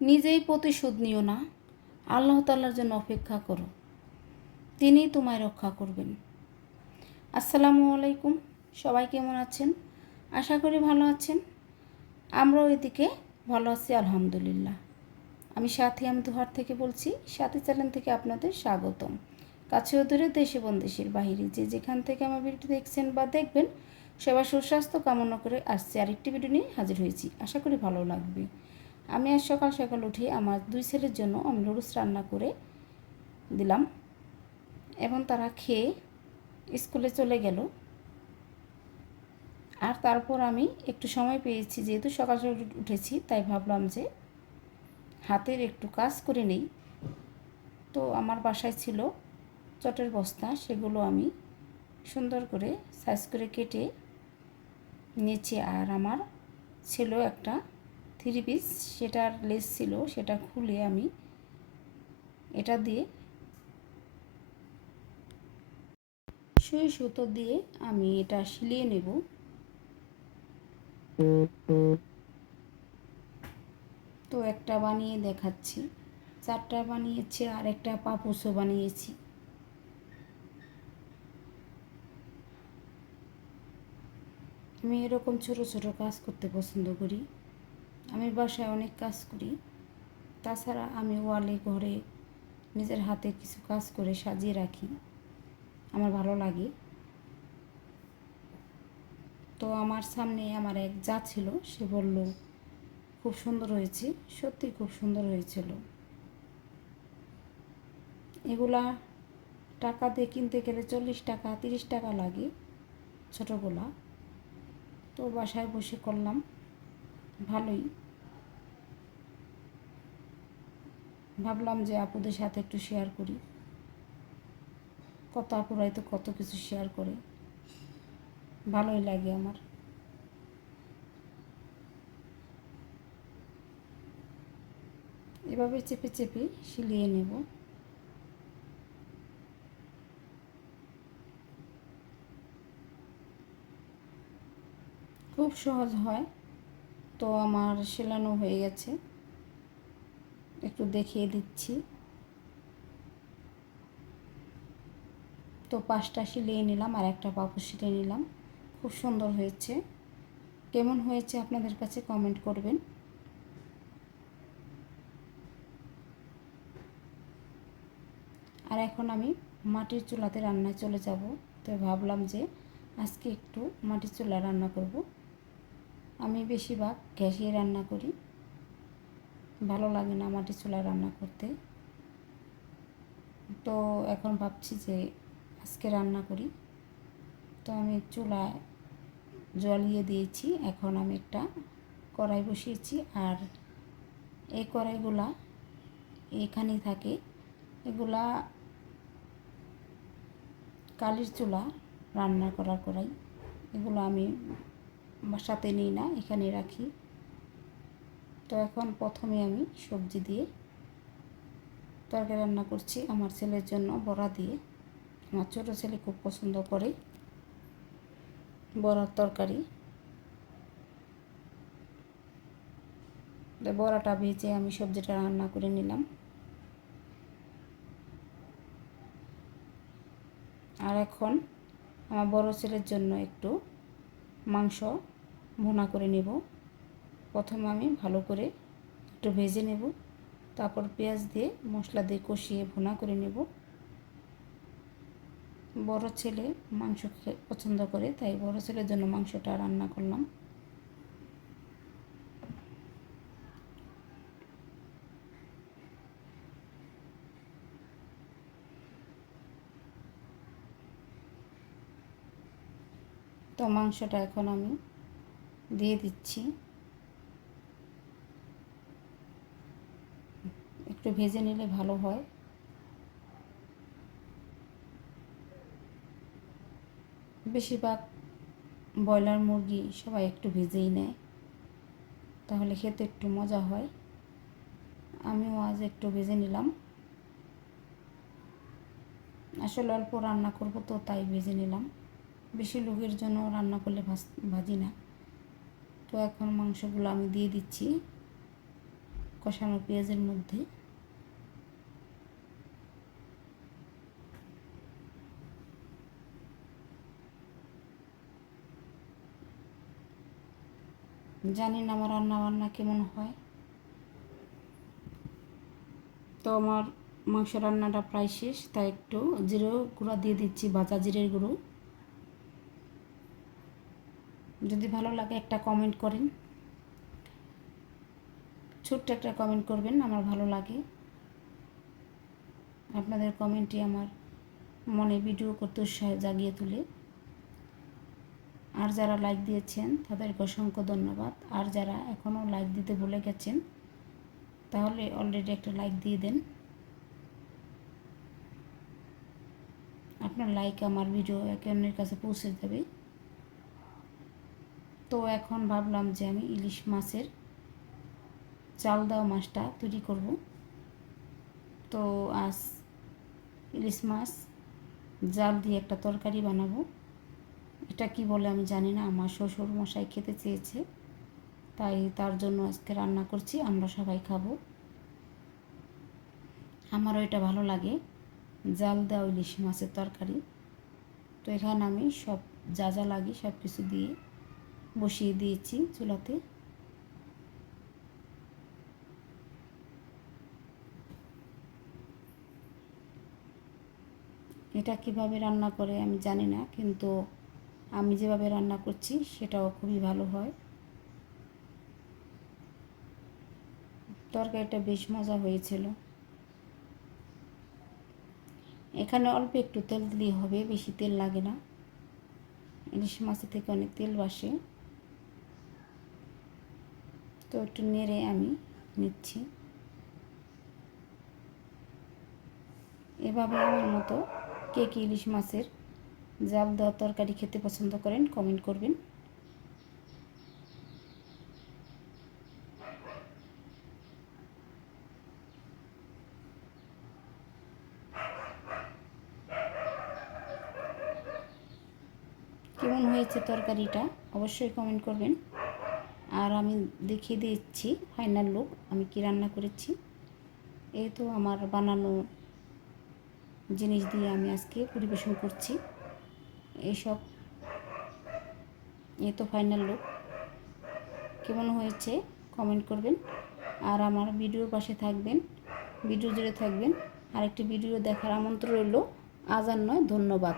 নিজেই প্রতিশোধ নিও না, আল্লাহ তাআলার জন্য অপেক্ষা করো, তিনিই তোমায় রক্ষা করবেন। আসসালামু আলাইকুম, সবাই কেমন আছেন? আশা করি ভালো আছেন। আমরাও এদিকে ভালো আছি আলহামদুলিল্লাহ। আমি দুহার থেকে বলছি। সাথী চ্যানেল থেকে আপনাদের স্বাগতম। কাছেও দূরে, দেশে ও দেশের বাহিরে যে যেখান থেকে আমার ভিডিওটি দেখছেন বা দেখবেন, সবার সুস্বাস্থ্য কামনা করে আসছি আরেকটি ভিডিও নিয়ে হাজির হয়েছি। আশা করি ভালো লাগবে। আমি আজ সকাল সকাল উঠে আমার দুই ছেলের জন্য আমি নুডলস রান্না করে দিলাম এবং তারা খেয়ে স্কুলে চলে গেল। আর তারপর আমি একটু সময় পেয়েছি, যেহেতু সকাল সকাল উঠেছি, তাই ভাবলাম যে হাতের একটু কাজ করে নেই। তো আমার বাসায় ছিল চটের বস্তা, সেগুলো আমি সুন্দর করে সাইজ করে কেটে নিয়েছি। আর আমার ছিল একটা 3 পিস, সেটার লেস ছিল, সেটা খুলে আমি এটা দিয়ে সুই সুতো দিয়ে আমি এটা সিলিয়ে নেব। তো একটা বানিয়ে দেখাচ্ছি, 4টা বানিয়েছি আর একটা পাপোশও বানিয়েছি। আমি এরকম ছোট ছোট কাজ করতে পছন্দ করি। আমি বাসায় অনেক কাজ করি, তাছাড়া আমি ওয়ালে ঘরে নিজের হাতে কিছু কাজ করে সাজিয়ে রাখি, আমার ভালো লাগে। তো আমার সামনে আমার এক যা ছিল, সে বলল খুব সুন্দর হয়েছে। সত্যি খুব সুন্দর হয়েছিল। এগুলা টাকা দিয়ে কিনতে গেলে 40 টাকা 30 টাকা লাগে ছোটোগুলা। তো বাসায় বসে করলাম, ভালোই। ভাবলাম যে আপুদের সাথে একটু শেয়ার করি। কত আপুরাই তো কত কিছু শেয়ার করে, ভালোই লাগে আমার। এভাবে চেপে চেপে সিলিয়ে নেব। খুব সহজ হয়। তো আমার সেলানো হয়ে গেছে, একটু দেখিয়ে দিচ্ছি। তো 5টা সিলিয়ে নিলাম আর একটা পাপোশ সিলিয়ে নিলাম। খুব সুন্দর হয়েছে। কেমন হয়েছে আপনাদের কাছে কমেন্ট করবেন। আর এখন আমি মাটির চুলাতে রান্নায় চলে যাব। তো ভাবলাম যে আজকে একটু মাটির চুলা রান্না করব। আমি বেশিরভাগ গ্যাসে রান্না করি, ভালো লাগে না মাটির চুলায় রান্না করতে। তো এখন ভাবছি যে আজকে রান্না করি। তো আমি চুলায় জ্বালিয়ে দিয়েছি। এখন আমি একটা কড়াই বসিয়েছি। আর এই কড়াইগুলা এখানেই থাকে। এগুলা কালির চুলা রান্না করার কড়াই। এগুলো আমি সাথে নিই না, এখানে রাখি। তো এখন প্রথমে আমি সবজি দিয়ে তরকারি রান্না করছি আমার ছেলের জন্য, বড়া দিয়ে। আমার ছোটো ছেলে খুব পছন্দ করে বড়ার তরকারি। বড়াটা ভেজে আমি সবজিটা রান্না করে নিলাম। আর এখন আমার বড় ছেলের জন্য একটু মাংস ভুনা করে নেব। প্রথমে আমি ভালো করে একটু ভেজে নেব, তারপর পেঁয়াজ দিয়ে মশলা দিয়ে কষিয়ে ভুনা করে নেব। বড় ছেলে মাংস পছন্দ করে, তাই বড় ছেলের জন্য মাংসটা রান্না করলাম। তো মাংসটা এখন আমি দিয়ে দিচ্ছি। একটু ভেজে নিলে ভালো হয়। বেশিরভাগ ব্রয়লার মুরগি সবাই একটু ভেজেই নেয়, তাহলে খেতে একটু মজা হয়। আমিও আজ একটু ভেজে নিলাম। আসলে অল্প রান্না করব, তো তাই ভেজে নিলাম। বেশি লোকের জন্য রান্না করলে ভাজি না। তো এখন মাংসগুলো আমি দিয়ে দিচ্ছি কষানো পেঁয়াজের মধ্যে। জানি না আমার রান্না বান্না কেমন হয়। তো আমার মাংস রান্নাটা প্রায় শেষ, তাই একটু জিরে গুঁড়া দিয়ে দিচ্ছি, ভাজা জিরের গুঁড়ো। যদি ভালো লাগে একটা কমেন্ট করেন, ছোট্ট একটা কমেন্ট করবেন, আমার ভালো লাগে। আপনাদের কমেন্টই আমার মনে ভিডিও করতে উৎসাহ জাগিয়ে তোলে। আর যারা লাইক দিয়েছেন তাদেরকে অসংখ্য ধন্যবাদ। আর যারা এখনও লাইক দিতে ভুলে গেছেন তাহলে অলরেডি একটা লাইক দিয়ে দেন। আপনার লাইক আমার ভিডিও একে অন্যের কাছে পৌঁছে যাবে। তো এখন ভাবলাম যে আমি ইলিশ মাছের চাল দেওয়া মাছটা তৈরি করব। তো আজ ইলিশ মাছ জাল দিয়ে একটা তরকারি বানাবো। এটা কি বলে আমি জানি না, আমার শ্বশুর মশাই খেতে চেয়েছে, তাই তার জন্য আজকে রান্না করছি, আমরা সবাই খাবো। আমারও এটা ভালো লাগে, জাল দেওয়া ইলিশ মাছের তরকারি। তো এখানে আমি সব যা যা লাগে সব কিছু দিয়ে বসিয়ে দিয়েছি চুলাতে। এটা কিভাবে রান্না করে আমি জানি না, কিন্তু আমি যেভাবে রান্না করছি সেটাও খুবই ভালো হয়। তরকারিটা বেশ মজা হয়েছিল। এখানে অল্প একটু তেল দিলেই হবে, বেশি তেল লাগে না। ইলিশ মাছের থেকে অনেক তেল বাসে। তো একটু নেড়ে আমি নিচ্ছি। এভাবে আমার মতো কে কে ইলিশ মাছের জাল দেওয়া তরকারি খেতে পছন্দ করেন কমেন্ট করবেন। কেমন হয়েছে তরকারিটা অবশ্যই কমেন্ট করবেন। আর আমি দেখিয়ে দিচ্ছি ফাইনাল লুক আমি কি রান্না করেছি। এই তো আমার বানানো জিনিস দিয়ে আমি আজকে পরিবেশন করছি এইসব। এই তো ফাইনাল লুক, কেমন হয়েছে কমেন্ট করবেন। আর আমার ভিডিওর পাশে থাকবেন, ভিডিও জুড়ে থাকবেন। আরেকটি ভিডিও দেখার আমন্ত্রণ রইল। আজ আর নয়, ধন্যবাদ।